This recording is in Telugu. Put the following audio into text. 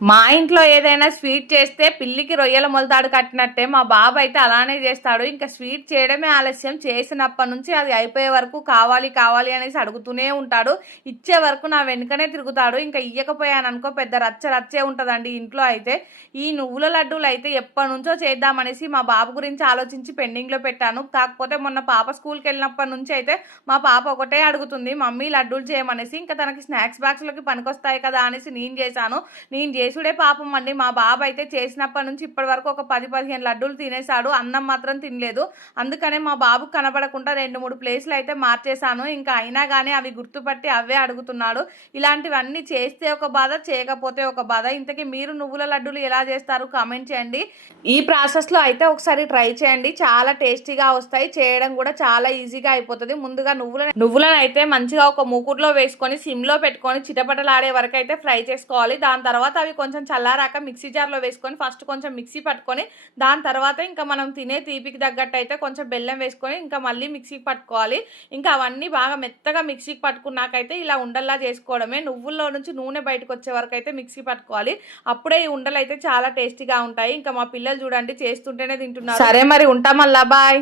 మా ఇంట్లో ఏదైనా స్వీట్ చేస్తే పిల్లికి రొయ్యల మొలతాడు కట్టినట్టే మా బాబు అయితే అలానే చేస్తాడు. ఇంకా స్వీట్ చేయడమే ఆలస్యం, చేసినప్పటి నుంచి అది అయిపోయే వరకు కావాలి కావాలి అనేసి అడుగుతూనే ఉంటాడు. ఇచ్చే వరకు నా వెనుకనే తిరుగుతాడు. ఇంకా ఇయ్యకపోయాననుకో పెద్ద రచ్చ రచ్చే ఉంటుందండి ఇంట్లో అయితే. ఈ నువ్వుల లడ్డూలు అయితే ఎప్పటి నుంచో చేద్దామనేసి మా బాబు గురించి ఆలోచించి పెండింగ్లో పెట్టాను. కాకపోతే మొన్న పాప స్కూల్కి వెళ్ళినప్పటి నుంచి అయితే మా పాప ఒకటే అడుగుతుంది, మమ్మీ లడ్డూలు చేయమనేసి. ఇంకా తనకి స్నాక్స్ బాక్స్లోకి పనికొస్తాయి కదా అనేసి నేను చేశాను. నేను చేసుడే పాపం అండి. మా బాబు అయితే చేసినప్పటి నుంచి ఇప్పటి వరకు ఒక 10-15 లడ్డూలు తినేశాడు. అన్నం మాత్రం తినలేదు. అందుకనే మా బాబుకు కనబడకుండా 2-3 ప్లేస్లు అయితే మార్చేశాను. ఇంకా అయినా కానీ అవి గుర్తుపట్టి అవే అడుగుతున్నాడు. ఇలాంటివన్నీ చేస్తే ఒక బాధ, చేయకపోతే ఒక బాధ. ఇంతకీ మీరు నువ్వుల లడ్డూలు ఎలా చేస్తారు కామెంట్ చేయండి. ఈ ప్రాసెస్లో అయితే ఒకసారి ట్రై చేయండి, చాలా టేస్టీగా వస్తాయి. చేయడం కూడా చాలా ఈజీగా అయిపోతుంది. ముందుగా నువ్వులను అయితే మంచిగా ఒక మూకుడులో వేసుకొని సిమ్లో పెట్టుకొని చిటపటలాడే వరకు అయితే ఫ్రై చేసుకోవాలి. దాని తర్వాత అవి కొంచెం చల్లారాక మిక్సీ జార్లో వేసుకొని ఫస్ట్ కొంచెం మిక్సీ పట్టుకొని దాని తర్వాత ఇంకా మనం తినే తీపికి తగ్గట్టు అయితే కొంచెం బెల్లం వేసుకొని ఇంకా మళ్ళీ మిక్సీకి పట్టుకోవాలి. ఇంకా అవన్నీ బాగా మెత్తగా మిక్సీకి పట్టుకున్నాకైతే ఇలా ఉండల్లా చేసుకోవడమే. నువ్వుల్లో నుంచి నూనె బయటకు వచ్చే వరకు అయితే మిక్సీ పట్టుకోవాలి. అప్పుడే ఈ ఉండలు అయితే చాలా టేస్టీగా ఉంటాయి. ఇంకా మా పిల్లలు చూడండి చేస్తుంటేనే తింటున్నారు. సరే మరి ఉంటామల్లా, బాయ్.